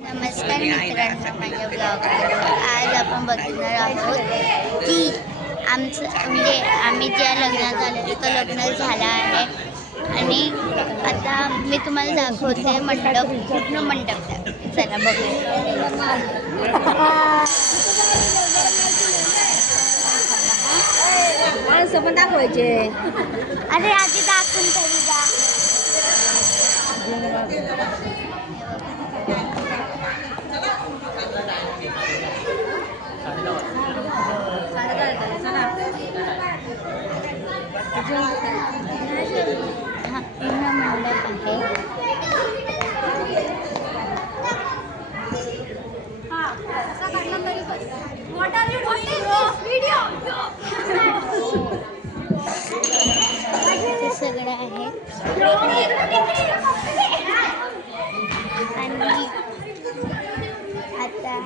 नमस्कार मित्रांनो, माझ्या ब्लॉगमध्ये आज आपण बघणार आहोत की आमचं म्हणजे आम्ही ज्या लग्नात आलेलो तो लग्न झाला आहे आणि आता मी तुम्हाला दाखवते मंडप, पूर्ण मंडप. चला बघूया. माणसं पण दाखवायचे. अरे आधी दाखवून तरी जा. हा पूर्ण मंडप आहे. ते सगळं आहे आणि आता